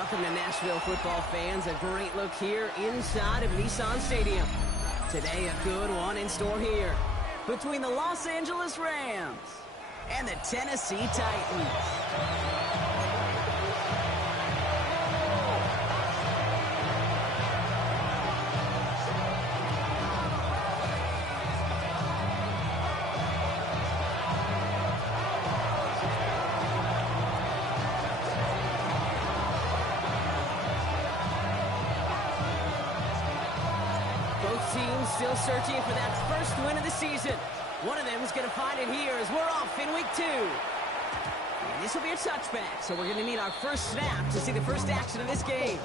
Welcome to Nashville football fans. A great look here inside of Nissan Stadium. Today, a good one in store here between the Los Angeles Rams and the Tennessee Titans. Teams still searching for that first win of the season. One of them is going to find it here as we're off in week 2. And this will be a touchback, so we're going to need our first snap to see the first action of this game.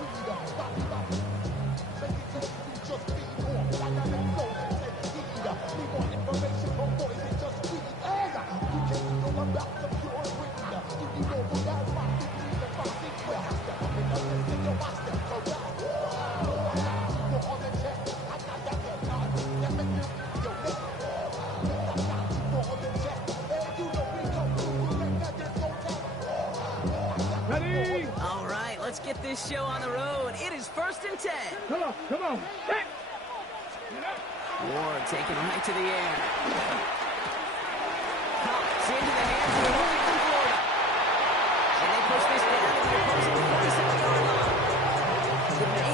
Ready? All right, let's get this show on the road. It is 1st and 10. Come on, come on. Hey. Ward taken right to the air. Cox into the hands of the rookie from Florida. And they push this down to the opposing 47-yard line.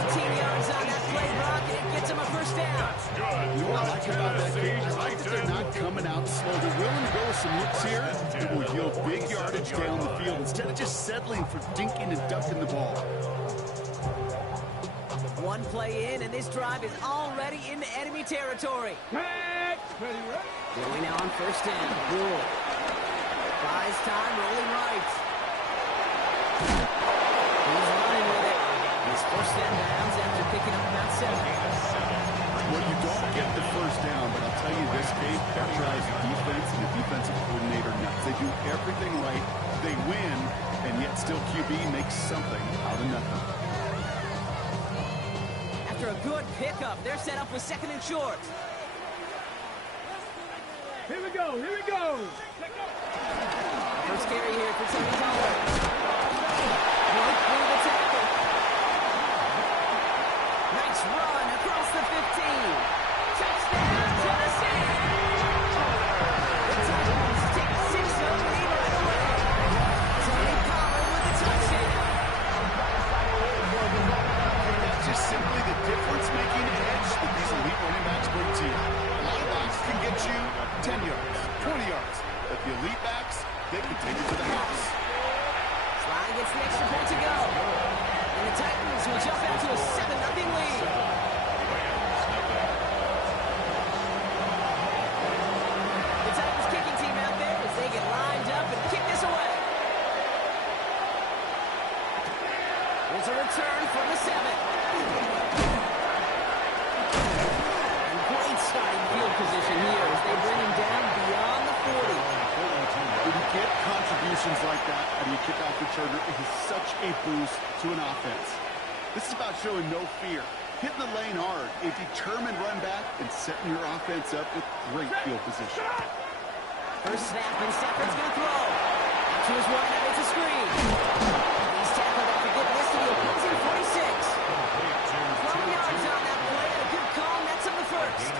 18 yards on that play, Brock, and it gets him a first down. You know what I like about that game? I like that they're not coming out slow. They're willing to go with some looks here that will yield big yardage down the field instead of just settling for dinking and ducking the ball. One play in, and this drive is already into enemy territory. Going now on 1st down. Rule. Buys time, rolling right. He's running with it. He's forced them downs after picking up about 7. Well, you don't get the first down, but I'll tell you this game characterizes the defense and the defensive coordinator nuts. They do everything right. They win, and yet still QB makes something out of nothing. After a good pickup, they're set up with 2nd and short. Here we go, here we go. First carry here for Tony Pollard. Broke through the tackle. Nice run across the 15. Touchdown, Tennessee! The Titans take a 6-0 lead right away. Tony Pollard with the touchdown. That's just simply the difference-making edge that these elite running backs bring to you. A lot of backs can get you 10 yards, 20 yards. But the elite backs, they can take it to the house. Sly gets the extra point to go. And the Titans will jump out to a 7-0 lead. The Titans kicking team out there as they get lined up and kick this away. There's a return from the 7. And great starting field position here as they bring him down beyond the 40. When you get contributions like that out of your kickoff returner, it is such a boost to an offense. This is about showing no fear, hitting the lane hard, a determined run back, and setting your offense up with great field position. First snap, and Stafford's going to throw. Out to his right, and it's a screen. He's tackled after getting this to the opposing 46. 12 yards on that play, and a good call nets him the first.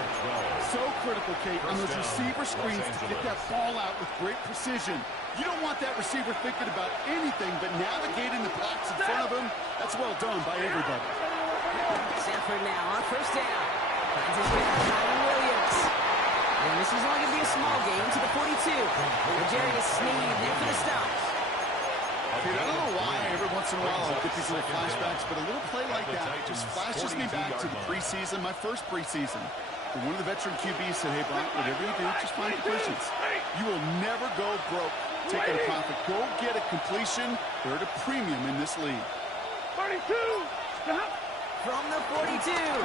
So critical, Kate, on those receiver screens to get that ball out with great precision. You don't want that receiver thinking about anything but navigating the blocks in front of him. That's well done by everybody. Stafford now on 1st down. Finds his man, Kyron Williams. And this is only going to be a small game to the 42. L'Jarius Sneed there for the stops. Dude, I don't know why every once in a while I'll get these little flashbacks, but a little play like that just flashes me back to the preseason, my first preseason. And one of the veteran QBs said, hey, Brock, whatever you do, just find completions. You will never go broke taking a profit. Go get a completion. They're at a premium in this league. 42. From the 42. That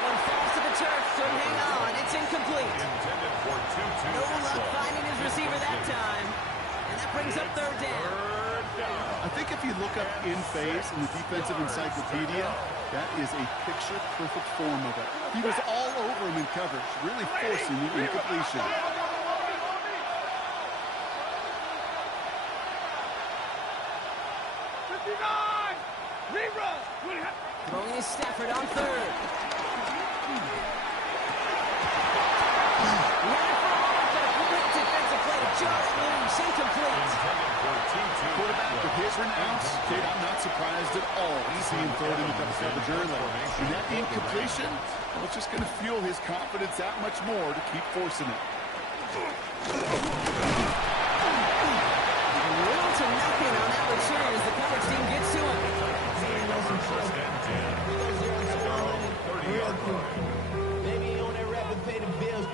one falls to the turf. Couldn't hang on. It's incomplete. No luck finding his receiver that time. And that brings up 3rd down. I think if you look up in phase in the defensive encyclopedia, that is a picture-perfect form of it. He was all over him in coverage, really forcing the incompletion. Throwing is Stafford on third. Defensive play to just loose, incomplete. Quarterback with his renounce, Kate, I'm not surprised at all seeing third in the double coverage early. And that incompletion, well, it's just going to fuel his confidence that much more to keep forcing it. Little to nothing on that return as the coverage team gets to him. Maybe on that rapid pay the bills.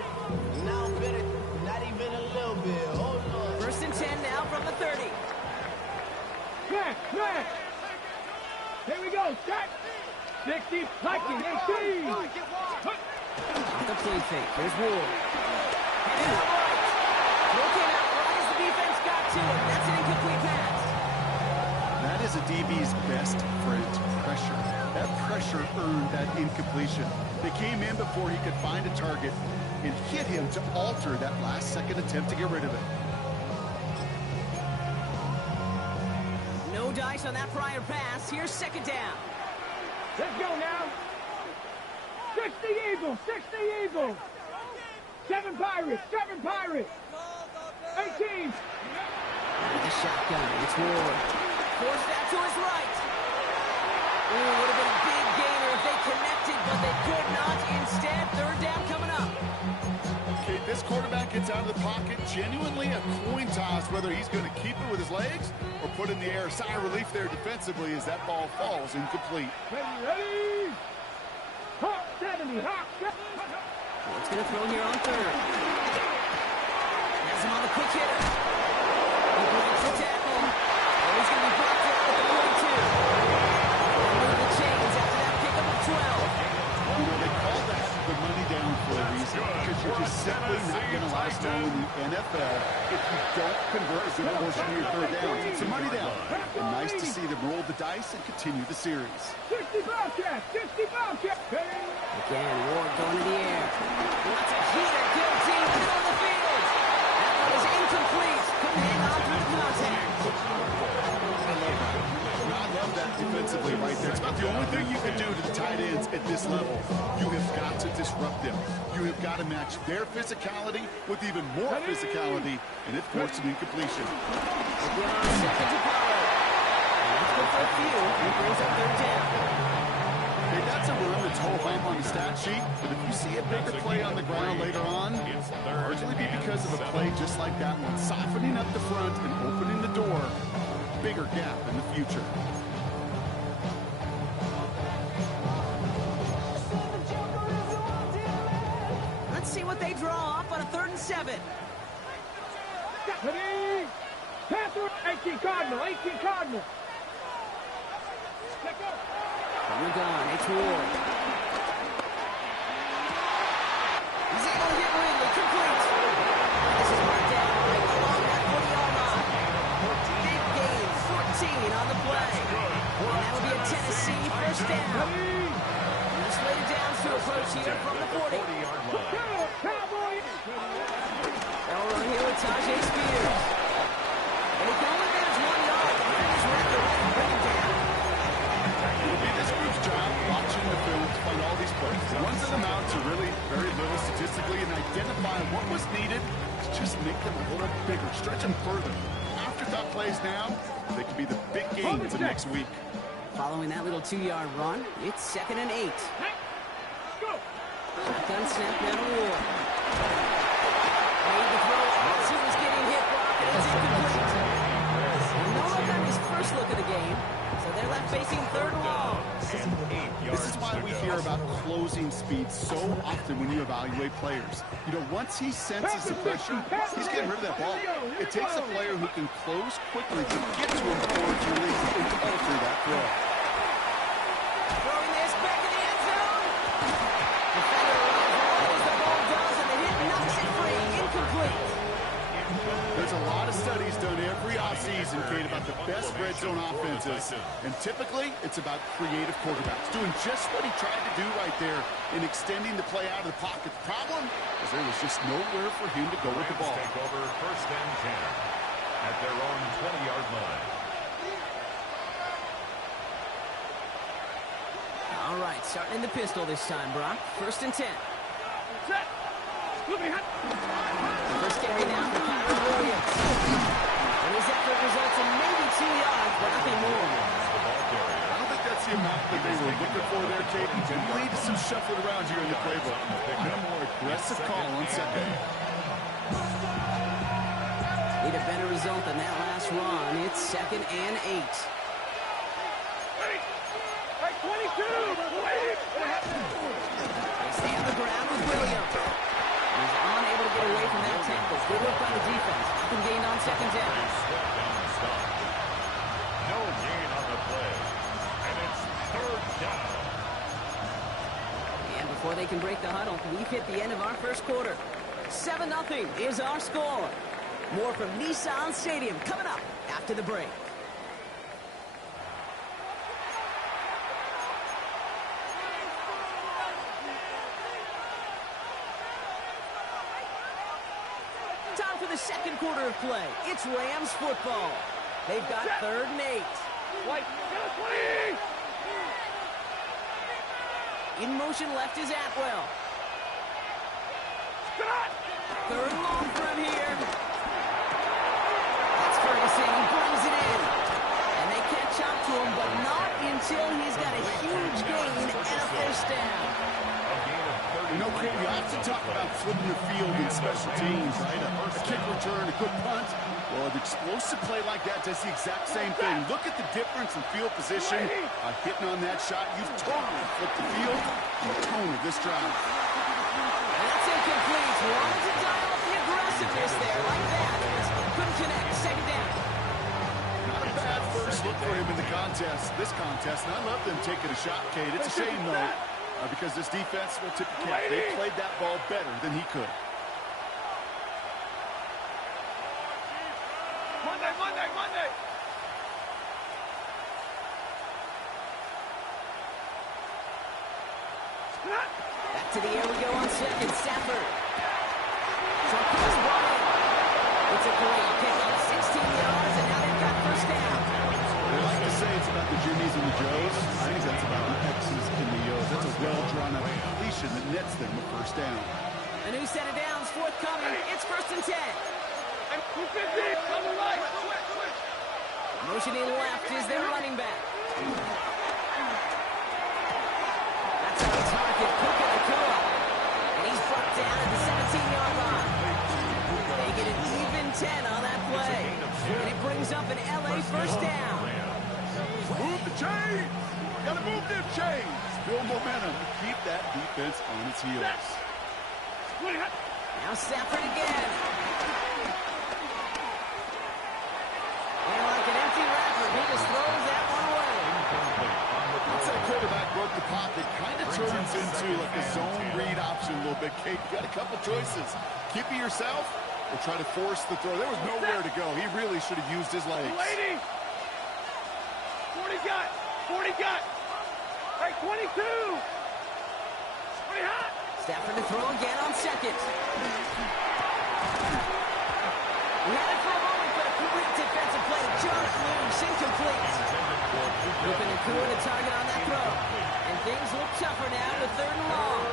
Now better, not even a little bit. Hold on. First and 10 now from the 30. Crack. Here we go. Set. 60. Liking. 18. Off the play fake. Here's Ward. Heading out right. Looking out right as the defense got to him. That's an incomplete pass. That is a DB's best friend, pressure. That pressure earned that incompletion. They came in before he could find a target and hit him to alter that last-second attempt to get rid of it. No dice on that prior pass. Here's second down. Let's go now. 60 Eagles. 60 Eagles. 7 Pirates. 18. With the shotgun. It's Ward. Forced that to his right. Ooh, would have been a big gainer if they connected, but they could not. Instead, third down coming up. Okay, this quarterback gets out of the pocket, genuinely a coin toss whether he's going to keep it with his legs or put in the air. Sigh of relief there defensively as that ball falls incomplete. Ready. Hawk 70. What's going to throw here on third? Has him on the quick hitter. He breaks the tackle. Oh, he's going to be brought down at the 42. They move the chains after that pickup of 12. You know, they call that the money down for a reason because you're just simply not going to last long in the NFL if you don't convert a good portion of your third downs. It's a money down. And nice to see them roll the dice and continue the series. 60 Bobcat. Again, Ward going to the air. Wants a heater, kill team, middle of the field. That one is incomplete. Couldn't hang on through the contact. I love that defensively right there. It's about the only thing you can do to the tight ends at this level. You have got to disrupt them. You have got to match their physicality with even more physicality, and it forced an incompletion. Again on second to Pollard. And that's good for a few. He brings up third down. Hey, that's a run that's whole home on the stat sheet, but if you see a bigger play on the ground later on, largely be because of a play just like that one, softening up the front and opening the door, bigger gap in the future. Let's see what they draw up on a 3rd and 7. Ready. Pass. 18 Cardinal. Check out. From the gun, it's Ward. He's able to hit Ridley, complete. This is marked down right along that 40-yard line. Big gain, 14 on the play. And that'll be a Tennessee first down. And the slated downs to approach here from the 40. They'll run here with Tajay Spears. And he can only manage 1 yard. The defenders wrap their way and bring him down. It'll be this group's job watching the film to find all these plays. The ones that amount to really very little statistically and identify what was needed to just make them a little bigger, stretch them further. Afterthought plays now, they could be the big games of next week. Following that little 2-yard run, it's 2nd and 8. Shotgun snap now to Ward. Made the throw as he was getting hit, block, and it's incomplete. And no look on his first look of the game, so they're left facing 3rd and long. This is why we hear about closing speed so often when you evaluate players. You know, once he senses the pressure, he's getting rid of that ball. It takes a player who can close quickly to get to him before it's released and alter that throw. Throwing this back in the end zone. Defender arrives as the ball does, and the hit knocks it free. Incomplete. There's a lot of studies done every offseason, Kate, about the best red zone offenses. And typically, it's about creative quarterbacks, doing just what he tried to do right there in extending the play out of the pocket. The problem is there was just nowhere for him to go with the ball. Take over 1st and 10 at their own 20-yard line. Starting in the pistol this time, Brock. 1st and 10. Set. Moving hot. First carry now for Kyron Williams. And his effort results in maybe 2 yards, but nothing more. I don't think that's the amount that they were looking for there, Kate. You need some shuffling around here in the playbook. And a more aggressive call on second. Need a better result than that last run. It's 2nd and 8. Ready. Right, 22. They stay on the ground with Williams. He's unable to get away from that tackle. Good look by the defense. Been gained on 2nd down. Swept down and stopped. No gain on the play. And it's 3rd down. And before they can break the huddle, we've hit the end of our first quarter. 7-0 is our score. More from Nissan Stadium coming up after the break. Time for the second quarter of play. It's Rams football. They've got 3rd and 8. White. 20. In motion left is Atwell. Scott. 3rd and long for him here. That's Ferguson. He brings it in. And they catch up to him, but not until he's got a huge gain and a 1st down. You know, Cole, you often talk about flipping the field in special teams, right? A kick return, a good punt. Well, an explosive play like that does the exact same thing. Look at the difference in field position. Hitting on that shot, you've totally flipped the field and the tone of this drive. And that's incomplete. Wanted to dial up the aggressiveness there like that. Couldn't connect. 2nd down. Not a bad first look for him in the contest. This contest, and I love them taking a shot, Kate. It's a shame, though, because this defense will tip the cap. They played that ball better than he could. Monday. Back to the air we go on 2nd. Stafford. Trump's ball in. It's a great pickup. 16 yards, and now they've got 1st down. They like to say it's about the Jimmies and the Joes. I think that's about the X's and the O's. That's a well-drawn-up completion that nets them a 1st down. A new set of downs forthcoming. It's 1st and 10. On the right. Motioning left is their running back. That's on target. Puka Nacua. And he's brought down at the 17-yard line. They get an even 10 on that play. And it brings up an LA 1st down. Move the chains! Gotta move them chains! Build momentum. Keep that defense on its heels. Now Stafford again. And like an empty wrapper, he just throws that one away. Once that quarterback broke the pocket, kind of turns into like a zone read option a little bit. Kate, you got a couple choices. Keep it yourself or try to force the throw. There was nowhere to go. He really should have used his legs. 40 got. Right, 22. 20 hot. Stafford to throw again on 2nd. We had it for a moment, but a great defensive play to Jonathan loose, incomplete. Puka Nacua the target on that throw. And things look tougher now with 3rd and long.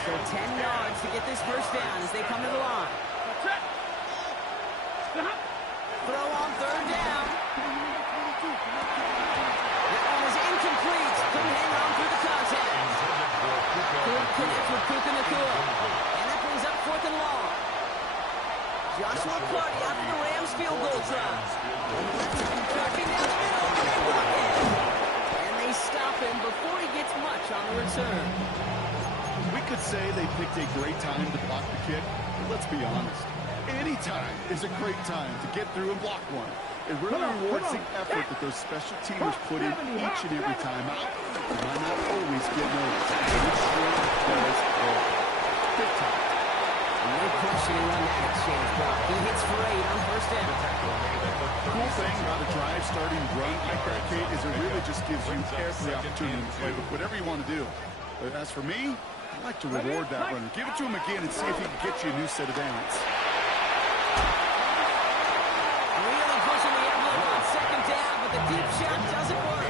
So 10 yards to get this 1st down as they come to the line. Throw on 3rd down. That one is incomplete. Couldn't hang on through the contact. Good connect with Puka Nacua. And that brings up 4th and long. Joshua Clardy after the Rams field goal try. Darting down the middle, and they block it. And they stop him before he gets much on the return. We could say they picked a great time to block the kick, but let's be honest. Any time is a great time to get through and block one. It really rewards the effort that those special teamers put in each and every time out. They might not always get noticed, but it sure does work. Big time. No questioning on that exchange, Brock. He hits for 8 on 1st down. The cool thing about a drive starting run like that, Kate, is it really just gives you every opportunity to play with whatever you want to do. But as for me, I like to reward that runner. Give it to him again and see if he can get you a new set of downs. Really pushing the envelope on 2nd down, but the deep shot doesn't work.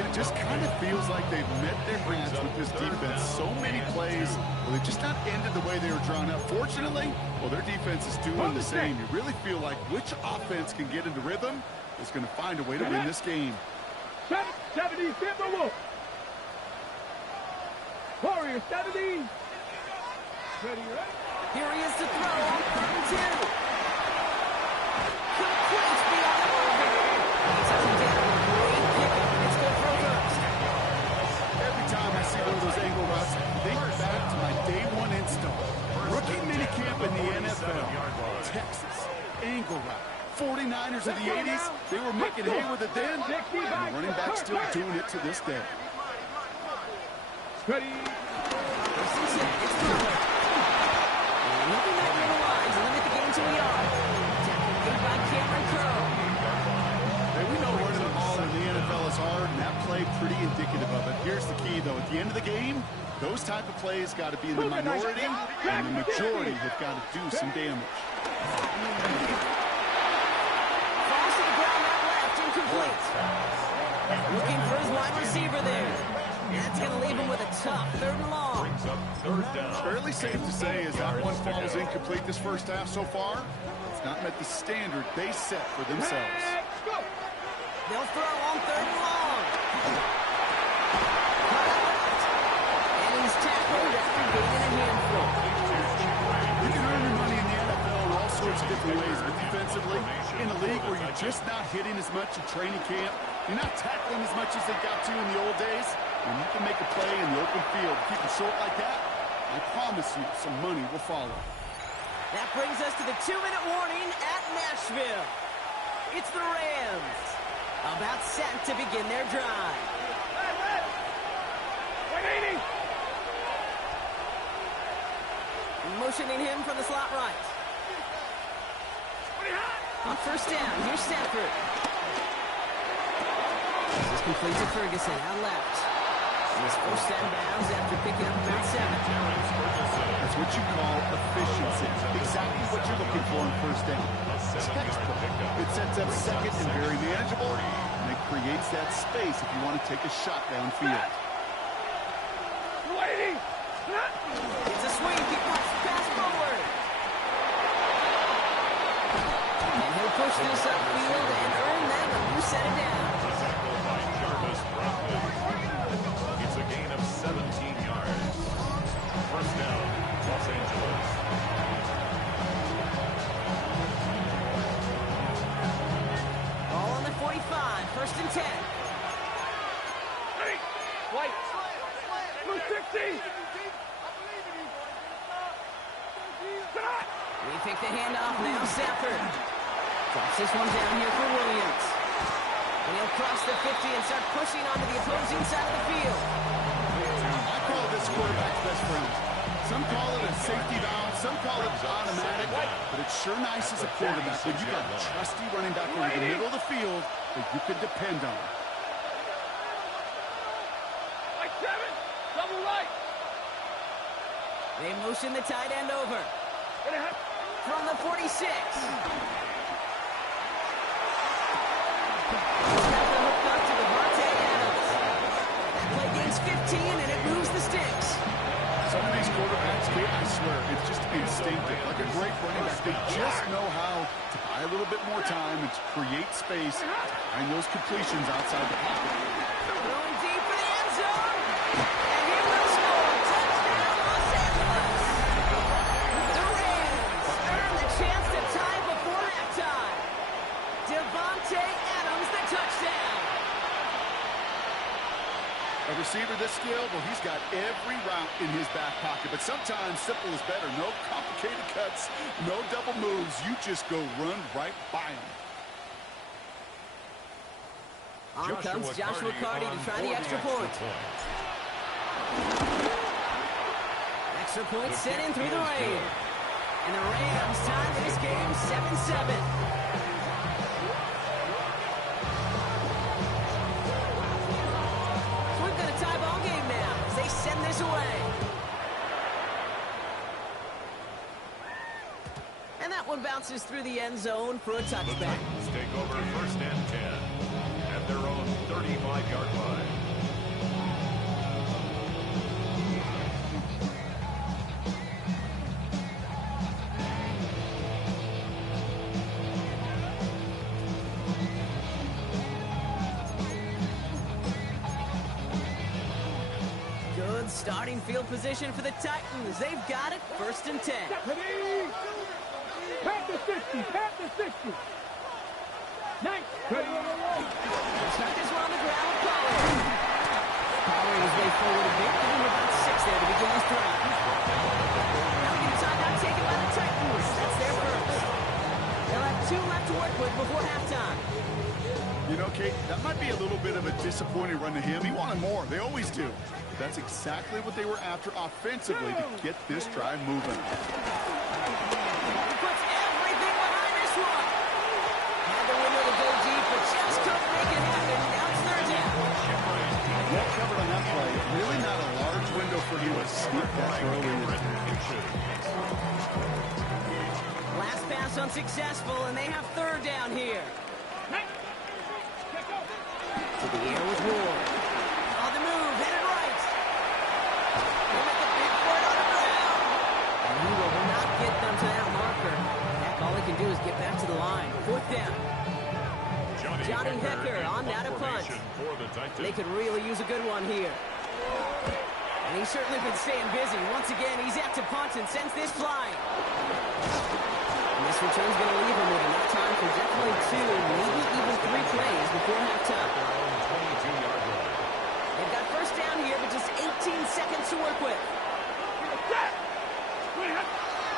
it just kind of feels like they've met their match with this defense. So many plays, well, they just not ended the way they were drawn up. Fortunately, well, their defense is doing the same. You really feel like which offense can get into rhythm is going to find a way to win this game. 70, Timberwolf. Warrior 70. Ready, right? Here he is to throw on 32. Complete beyond the marker. He's up and down. Great pickup. It's good for a first. Every time I see one of those angle routes, I think back to my day one install. Rookie minicamp in the NFL. Texas, angle route. 49ers of the 80s, they were making hay with it then, and the running back still doing it to this day. Ready. First and 10. It's Butler. And he'll be back near the line to limit the game to a yard. Tackled good by Cameron Curl. Hey, we know running the ball in the NFL is hard, and that play pretty indicative of it. Here's the key, though. At the end of the game, those type of plays got to be in the minority, and the majority have got to do some damage. Incomplete. Looking for his wide receiver there. That's going to leave him with a tough 3rd and long. Fairly safe to say as that one falls incomplete this first half so far, it's not met the standard they set for themselves. They'll throw on 3rd and long. And he's tackled after gaining a handful. You can earn your money in the NFL in all sorts of different ways, but defensively, in a league where you're just not hitting as much in training camp, you're not tackling as much as they got to in the old days, and you can make a play in the open field. Keep it short like that, I promise you some money will follow. That brings us to the 2-minute warning at Nashville. It's the Rams, about set to begin their drive. 180. Motioning him from the slot right. On first down, here's Stafford. This is complete to Ferguson, out left. He's first down bounds after picking up about 7. That's what you call efficiency. Exactly what you're looking for in first down. Textbook. It sets up second and very manageable, and it creates that space if you want to take a shot downfield. 180. It's a swing, he pops the pass forward. And he'll push this upfield and earn them a new set of downs. It's a gain of 17 yards. First down, Los Angeles. Ball on the 45, first and 10. White. 260. We pick the handoff now, Stafford. Drops this one down here for Williams. And he'll cross the 50 and start pushing onto the opposing side of the field. I call this quarterback's best friend. Some call it a safety valve, some call it automatic, but it's sure nice as a quarterback when you got a trusty running back over the middle of the field that you can depend on. Like 7. Double right. They motion the tight end over. From the 46. Hooked up to Devontae Adams. That play gains 15 and it moves the sticks. Some of these quarterbacks, I swear, it's just instinctive. Like a great running back, they just know how to buy a little bit more time and to create space to find those completions outside the pocket. Going deep for the end zone. And he will score. Touchdown, Los Angeles. The Rams earn the chance to tie before halftime. Devontae Adams, the touchdown. A receiver this skilled, well, he's got every route in his back pocket, but sometimes simple is better. No complicated cuts, no double moves. You just go run right by him. On comes Joshua Carty to try the extra point. Extra point sent in through the rain. And the Rams tie this game 7-7. Send this away. And that one bounces through the end zone for a touchback. The Titans take over first and 10 at their own 35-yard line. Starting field position for the Titans. They've got it. 1st and 10. Pat the 60. Pat the 60. Nice. Stuck this one on the ground with Pollard. Pollard his way forward a bit. Give him about 6 there to begin this drive. Now get time out taken by the Titans. That's their first. They'll have 2 left to work with before halftime. You know, Kate, that might be a little bit of a disappointing run to him. He wanted more. They always do. But that's exactly what they were after offensively to get this drive moving. He puts everything behind this one. Had the window to go deep, but just couldn't make it happen. Now it's 3rd down. Well covered on that play. Really not a large window for you to sneak that throw in. Last pass unsuccessful, and they have 3rd down here. To the air with Ward. On the move, headed right. They'll make a big play on the ground. And he will not get them to that marker. Heck, all he can do is get back to the line. 4th down. Johnny Hekker on that a punt. They could really use a good one here. And he's certainly been staying busy. Once again, he's at to punt and sends this flying. And this return's going to leave him with enough time for definitely 2, maybe even 3 plays before halftime. They've got 1st down here, but just 18 seconds to work with.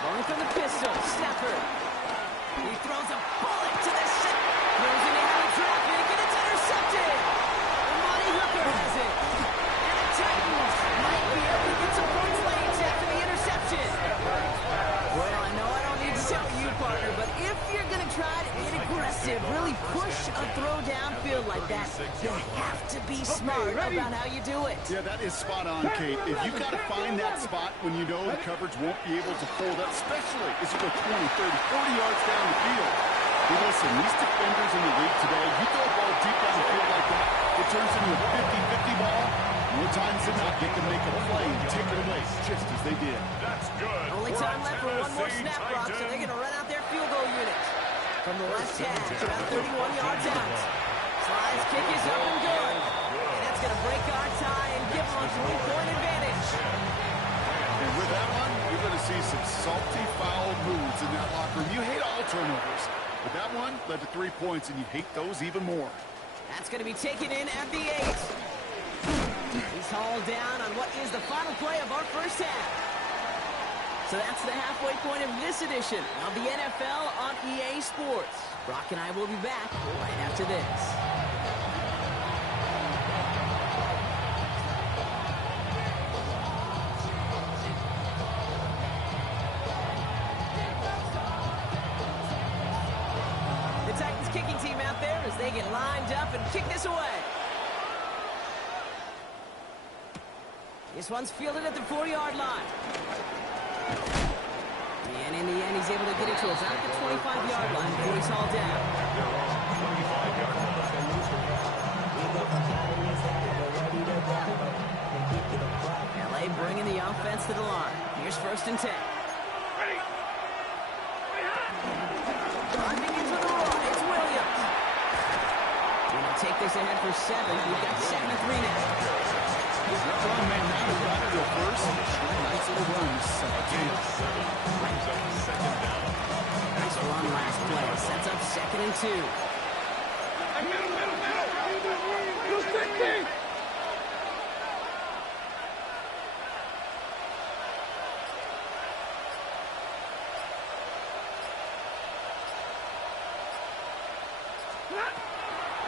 Going from the pistol, Stafford. He throws a bullet to the set. Throws into heavy traffic, and it's intercepted. Amani Hooker has it. And the Titans might be able to get some points late after the interception. Well, I know I don't need to tell you, partner, but if you're going to try to get aggressive, really push a throw downfield like that, you have to be smart about how you do it. Yeah, that is spot on, Kate. If you've got to find that spot when you know the coverage won't be able to hold up, especially as you go 20, 30, 40 yards down the field. Hey, listen, these defenders in the league today, you throw a ball deep down the field like that, it turns into a 50-50 ball. More times than not, you can make a play and take it away, just as they did. That's good. Only time left for one more snap block, so they're going to run out their field goal unit. From the left hash, about 31 yards out. Slide's kick is up and good. And that's going to break our tie and give them a 3-point advantage. And with that one, you're going to see some salty, foul moves in that locker room. You hate all turnovers. But that one led to 3 points, and you hate those even more. That's going to be taken in at the 8. He's hauled down on what is the final play of our 1st half. So that's the halfway point of this edition of the NFL on EA Sports. Brock and I will be back right after this. The Titans kicking team out there as they get lined up and kick this away. This one's fielded at the 40-yard line. And in the end, he's able to get it to about the 25-yard line before he's hauled down. LA bringing the offense to the line. Here's 1st and 10. Driving into the run, it's Williams. Gonna take this ahead for 7. We've got 2nd and 3 now. That run may not have gotten to a first. Nice little run. Nice run last play. Sets up 2nd and 2.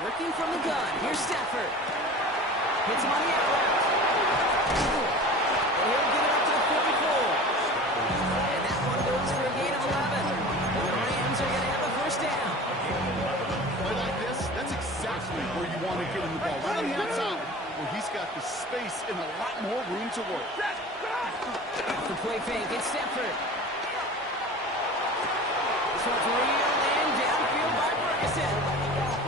Working from the gun. Here's Stafford. Hits him on the out route. And he'll get it up to the 44. And that one goes for a gain of 11. And the Rams are going to have a 1st down. Play like this, that's exactly where you want to get him the ball. Right on the outside, where he's got the space and a lot more room to work. The play fake, it's Stafford. This one's reeled in downfield by Ferguson.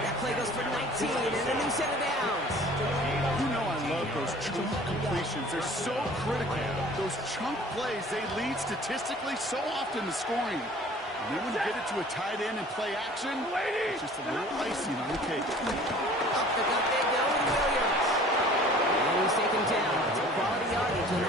That play goes for 19 and a new set of downs. You know I love those chunk completions. They're so critical. Those chunk plays, they lead statistically so often to scoring. And then when you get it to a tight end and play action, it's just a little icing on the cake. Up the gut they go with Williams. And he's taken down. It's a quality yardage.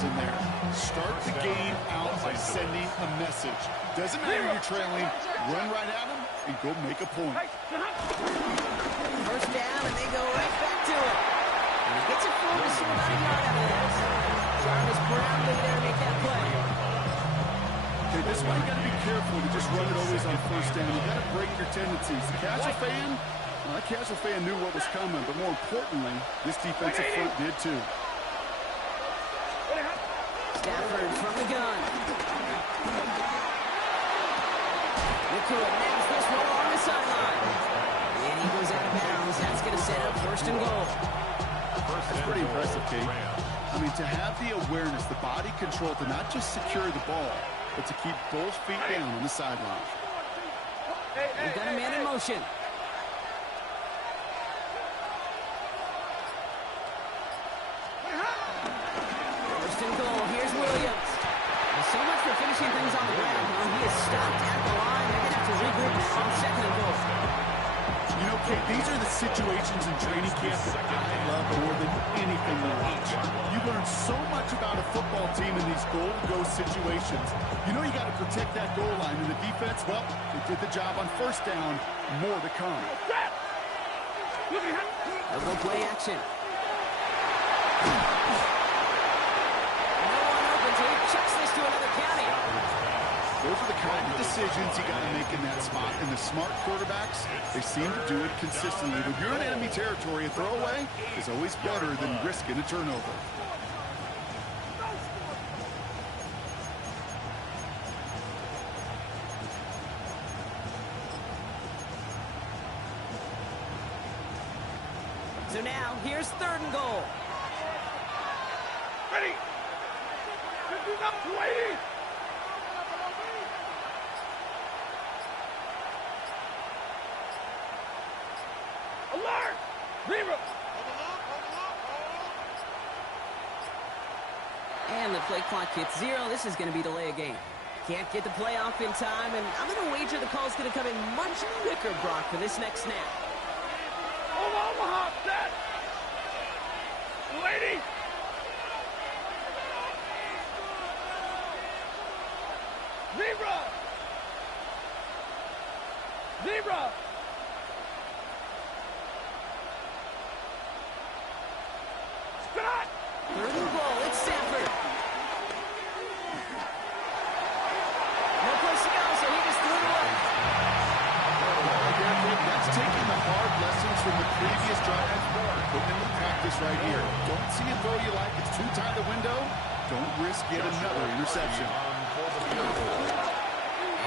keys in there. Start the game out by sending a message. Doesn't matter you're trailing, run right at them and go make a point. First down, and they go right back to it. And he gets it forward, so about a yard out of this. Jarvis Brown looking there to make that play. Okay, this one you got to be careful to just run it always on first down. You got to break your tendencies. The casual fan, well, that casual fan knew what was coming, but more importantly, this defensive front did too. Stafford from the gun. Nakua nails this one along the sideline. And he goes out of bounds. That's going to set up first and goal. That's pretty impressive, Kate. I mean, to have the awareness, the body control to not just secure the ball, but to keep both feet down on the sideline. We've got a man in motion. First and goal. Here's Williams. Well, so much for finishing things on the ground. Well, he is stopped at the line. They're going to have to regroup on second and goal. You know, Kate, these are the situations in training camp that I love more than anything to watch. You learn so much about a football team in these goal-to-go situations. You know you got to protect that goal line, and the defense, well, they did the job on first down. More to come. Double play action. No one open, so he chucks this to another county. Those are the kind of decisions you got to make in that spot. And the smart quarterbacks, they seem to do it consistently. When you're in enemy territory, a throwaway is always better than risking a turnover. So now, here's third and goal. Ready. 50 up to 80. Alert! Zero. And the play clock hits 0. This is going to be delay a game. Can't get the play off in time, and I'm going to wager the call's going to come in much quicker, Brock, for this next snap. Omaha, set. Lady. Zebra. Zebra. Scott. Third and goal. It's Stafford. No place to go, so he just threw it away. That's taking the hard lessons from the previous drive and putting into practice right here. Don't see a throw you like. It's too tight the window. Don't risk yet another interception.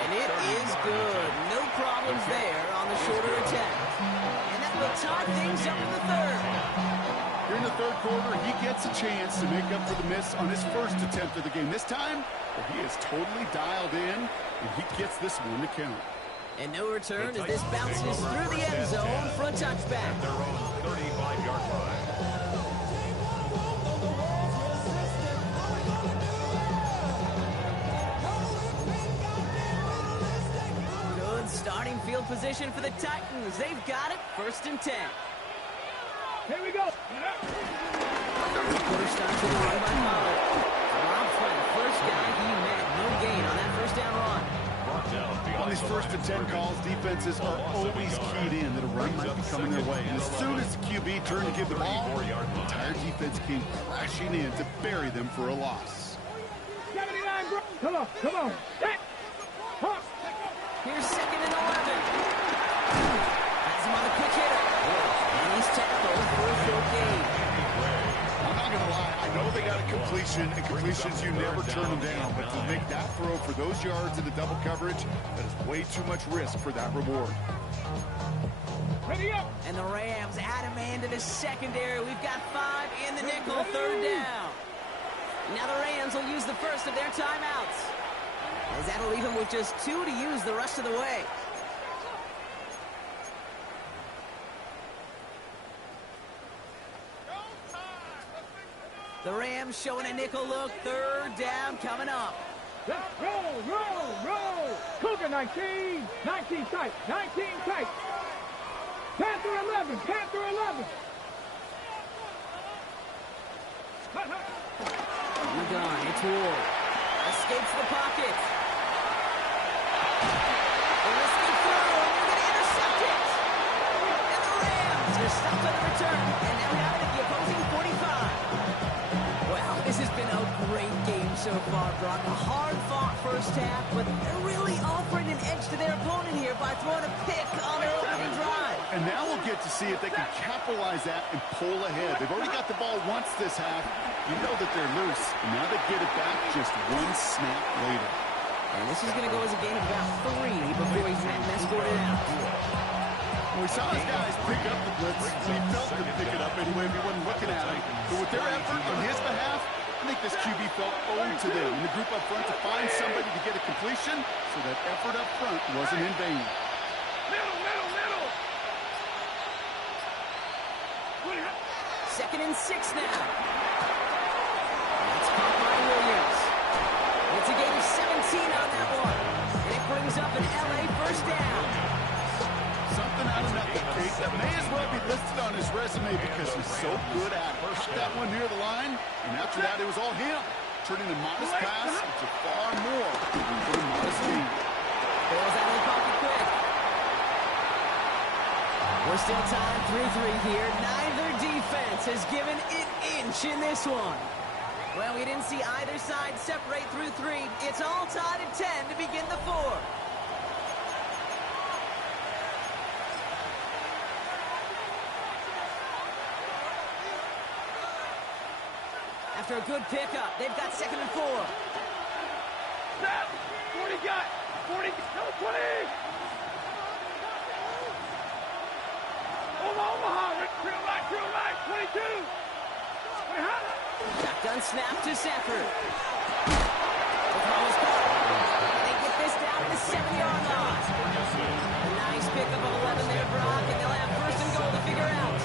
And it is good. No problems there on the shorter attack. And that will tie things up in the third. Here in the third quarter, he gets a chance to make up for the miss on his first attempt of the game. This time, well, he is totally dialed in, and he gets this one to count. And no return as this bounces through the end zone for a touchback. Their own 35-yard line. Good starting field position for the Titans. They've got it. First and 10. Here we go. Pushed onto the run by Pollard. Rob Flynn, first guy he met. No gain on that first down run. On these first and 10 calls, defenses are always keyed in that a run might be coming their way. And as soon as the QB turned to give the ball, the entire defense came crashing in to bury them for a loss. 79, bro. Come on, come on. Hey. Huh. Here's second and 11. Has him on the quick hitter. And he's tackled for a short gain. I'm not going to lie. I know they got a completion, and completions, you never turn them down. But to make that throw for those yards in the double coverage, that is way too much risk for that reward. Ready up. And the Rams add a man to the secondary. We've got 5 in the nickel, third down. Now the Rams will use the first of their timeouts, as that'll leave them with just 2 to use the rest of the way. The Rams showing a nickel look, third down coming up. Let's roll, roll, roll. Cougar 19, 19 tight, 19 tight. Panther 11, Panther 11. On the gun, it's Ward. Escapes the pocket. They'll escape through, and they're going to intercept it. And the Rams are stopped on the return, and now have it at the opposing 45. Well, this has been a great game so far, Brock. A hard-fought first half, but they're really offering an edge to their opponent here by throwing a pick on their opening drive. And now we'll get to see if they can capitalize that and pull ahead. They've already got the ball once this half. You know that they're loose, and now they get it back just one snap later. And this is going to go as a game of about 3 before he's met and escorted out. We saw his guys pick up the blitz. We felt them pick it up anyway if he wasn't looking at him. But with their effort on his behalf, I think this QB felt owed to them in the group up front to find somebody to get a completion, so that effort up front wasn't in vain. Middle. 2nd and 6 now. That's caught by Williams. It's a gain of 17 on that one. And it brings up an LA first down. Something out of nothing, Kate, that may as well be listed on his resume because he's so good at it. Put that one near the line, and after that, it was all him. Turning a modest pass into far more than a modest lead. Goes out of the pocket quick. We're still tied 3-3 here. Neither defense has given an inch in this one. Well, we didn't see either side separate through 3. It's all tied at 10 to begin the 4th. After a good pickup, they've got 2nd and 4. Snap. 40 got. 40. No, 20. Omaha. Drill right. 22. Shotgun snap to Safford. The throw is caught. They get this down to the 7-yard line. A nice pickup of 11 there, Brock, and they'll have 1st and goal to figure out.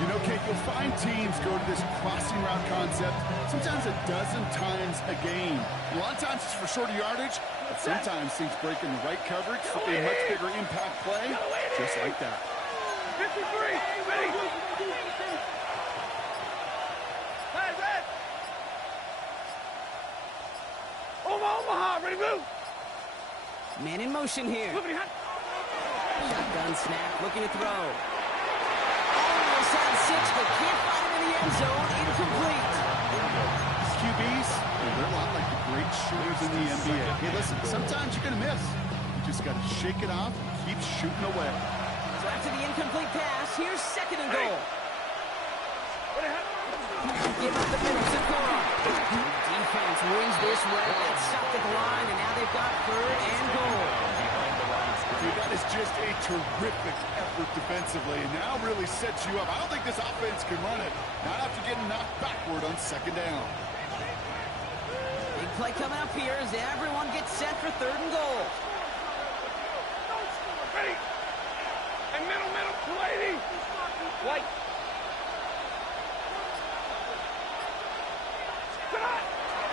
You know, Kate, you'll find teams go to this crossing route concept sometimes a dozen times a game. A lot of times it's for shorter yardage, but sometimes teams break in the right coverage for a much bigger impact play, just like that. 53. Ready. Red. Omaha. Ready, move. Man in motion here. Shotgun snap, looking to throw. Almost had 6, but can't find him in the end zone. Incomplete. These QBs, they're a lot like the great shooters in the NBA. Hey, listen, sometimes you're going to miss. You just got to shake it off and keep shooting away. So after the incomplete pass, here's 2nd and goal. Give up the middle to Cora. Defense wins this red. That's stopped at the line, and now they've got 3rd and goal. That is just a terrific effort defensively, and now really sets you up. I don't think this offense can run it. Not after getting knocked backward on 2nd down. Big play coming up here as everyone gets set for 3rd and goal. Ready. And middle. 280. White.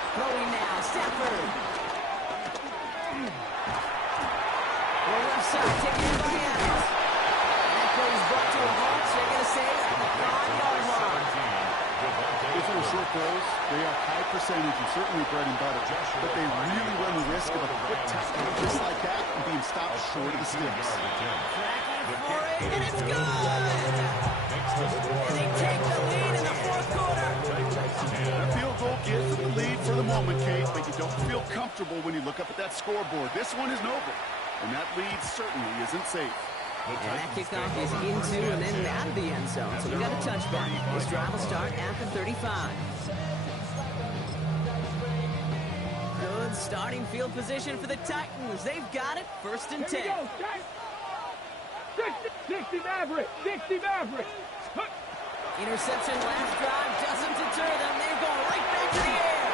Throwing now, Stafford. Well, left side, taken in by Adams. That play is brought to a halt, so they're going to say at the 5-yard line. Those little short throws, they are high percentage and certainly bread and butter, but they really run the risk of a quick tackle just like that and being stopped short of the sticks. For it, and it's good! And they take the lead in the 4th quarter. That field goal gives them the lead for the moment, Kate, but you don't feel comfortable when you look up at that scoreboard. This one is noble, and that lead certainly isn't safe. And that kickoff is into and then out of the end zone, so we got a touchback. This drive will start at the 35. Good starting field position for the Titans. They've got it, 1st and 10. 60 Maverick. Interception last drive doesn't deter them. They're going right back to the air.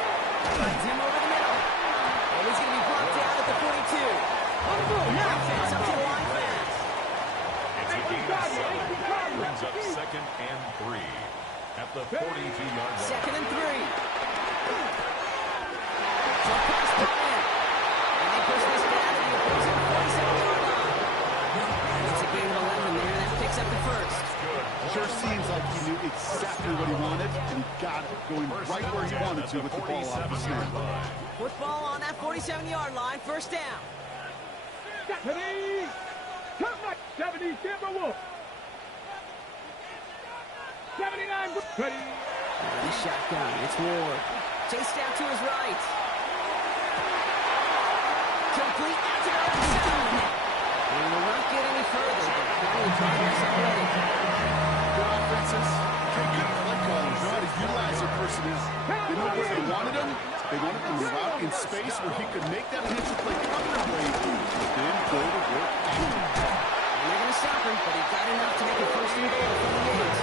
Finds him over the middle. And he's going to be brought down at the 42. Offense up to the line fast. It's a gain of 7. Brings up 2nd and 3 at the 42-yard line. 2nd and 3. Jump pass Bryant. And they push this down to the opposing 47-yard line. It's a gain of 11 there. That picks up the 1st. sure seems like he knew exactly what he wanted, and he got it, going right where he wanted to with the ball off the snap. Football on that 47-yard line, first down. 70. Come back. 70, Timberwolves. 79, ready. The shotgun, it's Ward. Chased out to his right. Complete out to the left side. And will not get any further, but plenty of progress already. Good offenses. Okay, good play callers. Know how to utilize their personnel. They know where they wanted him. They wanted him to route in space where he could make that initial play come their way, then go to work. And they're going to stop him, but he got enough to make a first and goal from the woods.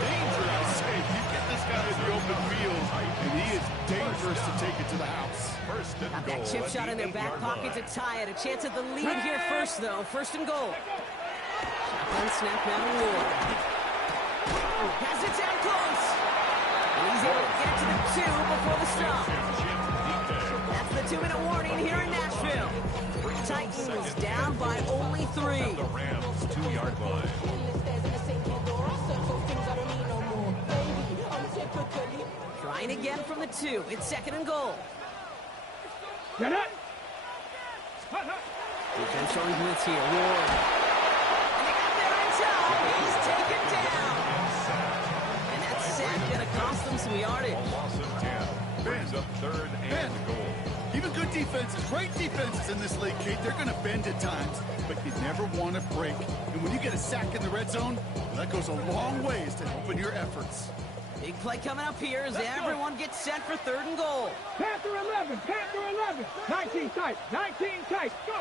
Danger, I say. You get this guy in the open field, and he is dangerous to take it to the house. Got that chip shot in their back pocket to tie it. A chance at the lead here first, though. First and goal. Shotgun snap now to Ward. Has it down close. And he's able to get to the 2 before the stop. That's the 2-minute warning here in Nashville. Titans down by only 3. The Rams 2-yard line. Trying again from the 2. It's second and goal. Get it. Defense showing blitz here. Ward. And they got there in time. He's taken down. And that sack going to cost them some yardage. A loss of 10. Brings up third and goal. Even good defenses, great defenses in this league, Kate, they're going to bend at times, but you never want to break. And when you get a sack in the red zone, that goes a long ways to helping your efforts. Big play coming up here as everyone gets set for third and goal. Panther 11, Panther 11. 19 tight, 19 tight. Go.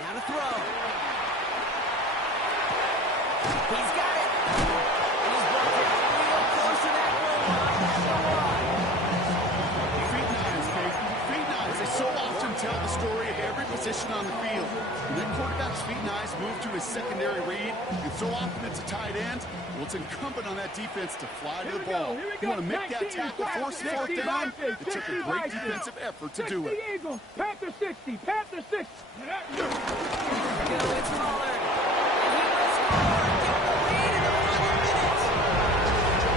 Now to throw. He's got it. And he's brought it real close to that goal line. Feet knives, Kate. Feet knives. They so often tell the story of every position on the field. When that quarterback's feet knives move to his secondary read, and so often it's a tight end, well, it's incumbent on that defense to fly to the ball. You want to make that tackle, force the fourth down. It took a great defensive effort to do it. Eagles, Panther 60, Panther 60. It's Pollard. And he will score. Get the lead in the final minute.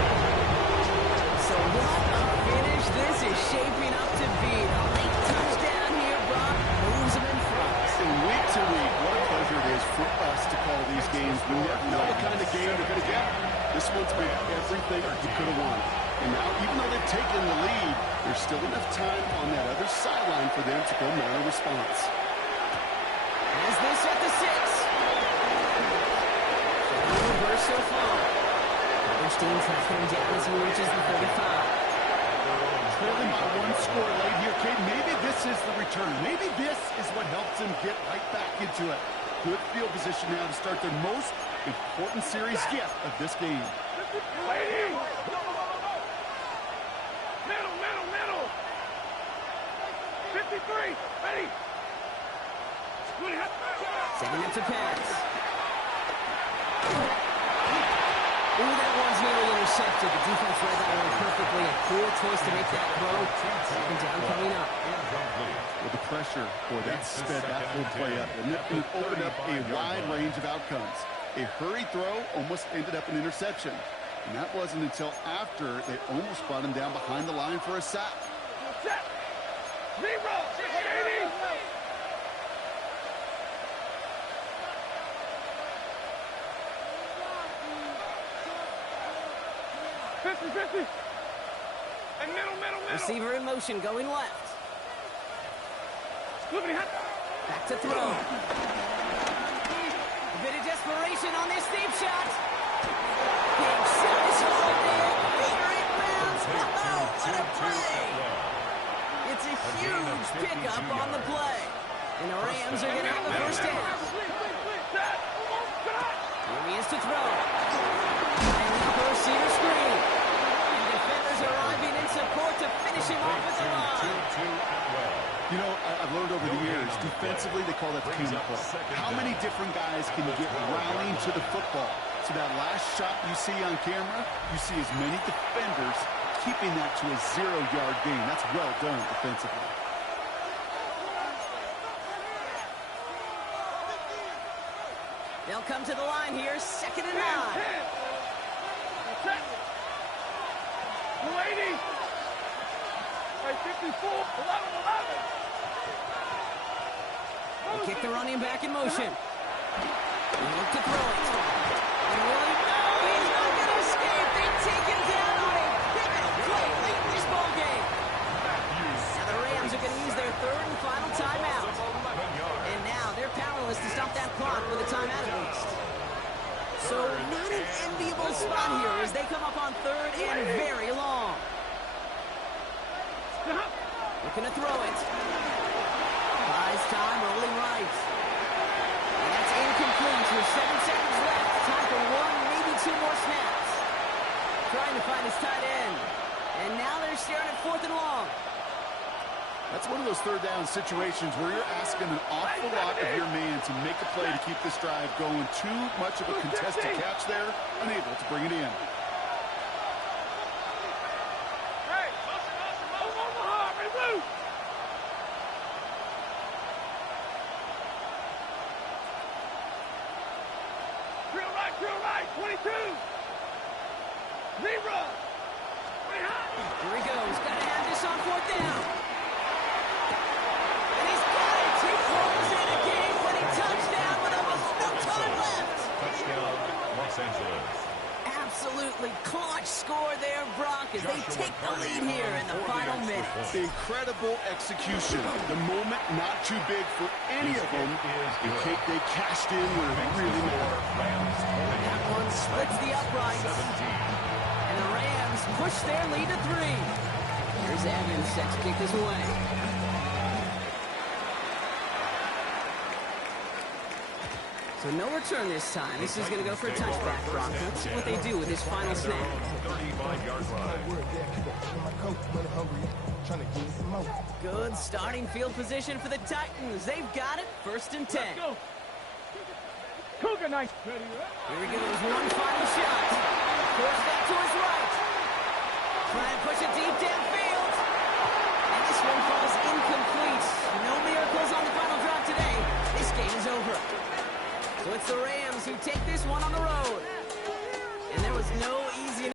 So what a finish this is shaping up to be. The late touchdown here, Brock, moves him in front. And week to week, what a pleasure it is for us to call these games. We never know what kind of game they're going to get. This one's been everything you could have wanted. And now, even though they've taken the lead, there's still enough time on that other sideline for them to go mount a response. Is this at the 6? So reverse so far. Steen's has him down as he reaches the 35. Trailing by one score late here, Kate. Maybe this is the return. Maybe this is what helps them get right back into it. Good field position now to start their most important series yet of this game. Middle. 53, ready. Setting up to pass. Ooh, that one's nearly intercepted. The defense read that one perfectly. A cool choice to make that throw. Second down coming up. With the pressure, boy, that sped that whole play up. And it opened up a wide range of outcomes. A hurried throw almost ended up an interception. And that wasn't until after they almost brought him down behind the line for a sack. Set. Zero. 80. And middle. Receiver in motion going left. Back to throw. A bit of desperation on this deep shot. Big shot is holding. Here it bounds. Oh, what a play. It's a huge pickup on the play. And the Rams are going to have the first down. Here he is to throw. And now the receiver screen. And defenders arriving in support to finish him off at the line. You know, I've learned over the years, defensively, they call that the cleanup play. How many different guys can get rallying to the football? So that last shot you see on camera, you see as many defenders keeping that to a 0-yard gain. That's well done defensively. They'll come to the line here, 2nd and 9. 10. That's it. 280. Right, 54. 11. They kick the running back in motion. They look to throw it. And Willie, he's not going to escape. They take him down on a pivotal play late in this ball game. Now the Rams are going to use their 3rd and final timeout. And now they're powerless to stop that clock with a timeout at least. So not an enviable spot here as they come up on 3rd and very long. Looking to throw it. Buys time, rolling right. And that's incomplete with 7 seconds left. Time for 1, maybe 2 more snaps. Trying to find his tight end. And now they're staring at 4th and long. That's one of those 3rd down situations where you're asking an awful lot of your man to make a play to keep this drive going. Too much of a contested catch there, unable to bring it in. Hey, Omaha, move. Drill right, 22. Zebra. Way high. Here he goes. Got to have this on 4th down. And he's got it. He pulls in a game-winning touchdown with almost no time left. Touchdown, Los Angeles. Absolutely clutch score there, Brock, as they take the lead here in the final minutes. Incredible execution. The moment not too big for any of them. They cashed in where it really mattered. That one splits the uprights. And the Rams push their lead to 3. Here's Evans set to kick this away. So no return this time. This is going to go for a touchback, Brock. Let's see what they do with this final snap. 35-yard line. Good starting field position for the Titans. They've got it. 1st and 10. Let's go. Cougar nice. Ready, Here he goes. One final shot. Force that to his right. Trying to push it deep downfield. And this one falls incomplete. No miracles on the final drive today. This game is over. So it's the Rams who take this one on the road. And there was no easy